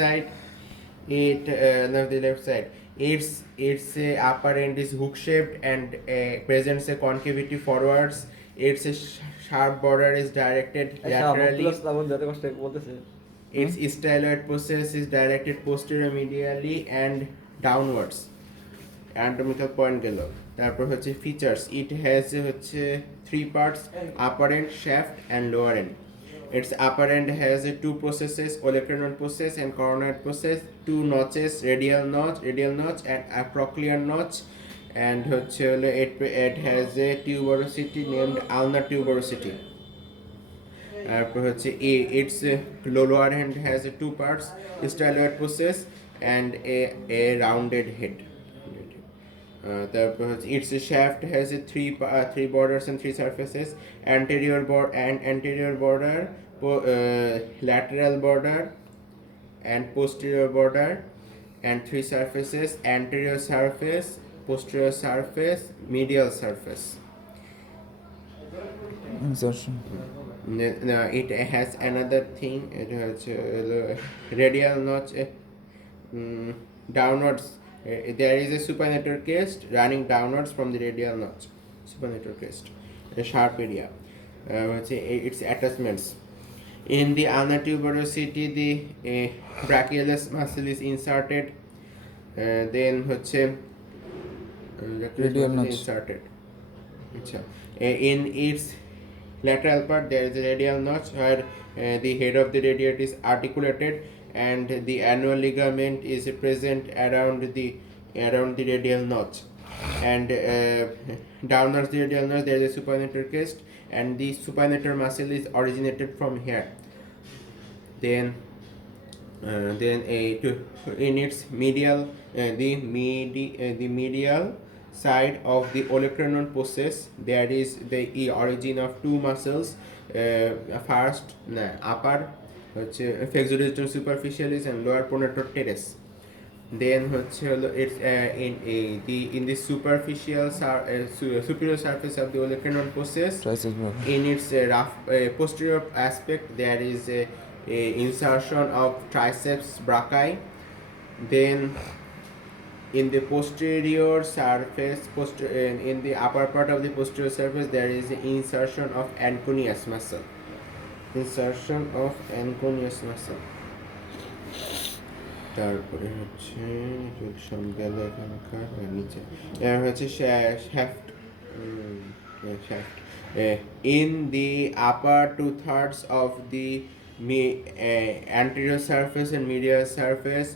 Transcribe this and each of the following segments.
side, its upper end is hook shaped and presents a concavity forwards. Its sharp border is directed laterally. Its styloid process is directed posterior medially and downwards. Anatomical point গেল। তারপর হচ্ছে features, it has হচ্ছে 3 parts: upper end, shaft and lower end. Its upper end has 2 processes: olecranon process and coronoid process, 2 notches, radial notch and a trochlear notch, and হচ্ছে it has a tuberosity named ulnar tuberosity. তারপর হচ্ছে its lower end has 2 parts: styloid process and a rounded head. Its shaft has 3 borders and 3 surfaces: anterior border, lateral border and posterior border, and 3 surfaces: anterior surface, posterior surface, medial surface. Insertion. No, it has another thing. It has radial notch downwards. There is a supinator crest running downwards from the radial notch. Supinator crest, a sharp area. Its attachments. In the ulnar tuberosity, the brachialis muscle is inserted. Then Radial notch. inserted. In its lateral part, there is a radial notch where the head of the radiator is articulated and the annual ligament is present around the radial notch. And downwards the radial notch, there is a supinator crest, and the supinator muscle is originated from here. Then in its medial, the medial side of the olecranon process, there is the origin of 2 muscles. First, upper flexor superficialis and lower pronator teres. Then it's in the superior surface of the olecranon process. Triceps brachii. In its posterior aspect, there is a insertion of triceps brachii. Then in the posterior surface, in the upper part of the posterior surface, there is an insertion of anconeus muscle. তারপরে shaft. In the upper 2/3 of the anterior surface and medial surface,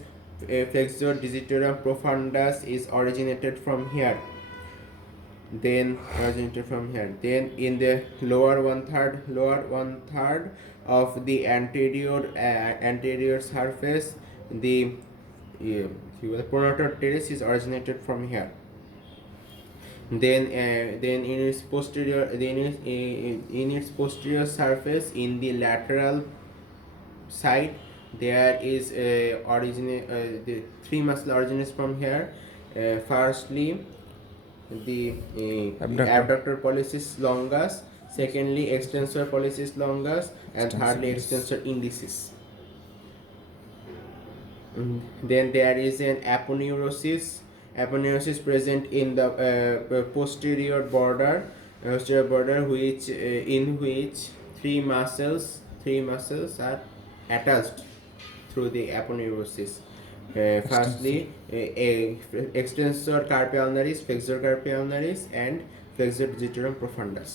flexor digitorum profundus is originated from here. Then in the lower one third of the anterior surface, the pronator teres is originated from here. Then in its posterior surface, in the lateral side, there is the 3 muscle originates from here. Firstly, the abductor pollicis longus, secondly extensor pollicis longus, and thirdly extensor indicis. Then there is an aponeurosis present in the posterior border, in which 3 muscles are attached through the aponeurosis. Firstly, extensor carpi ulnaris, flexor carpi ulnaris, and flexor digitorum profundus.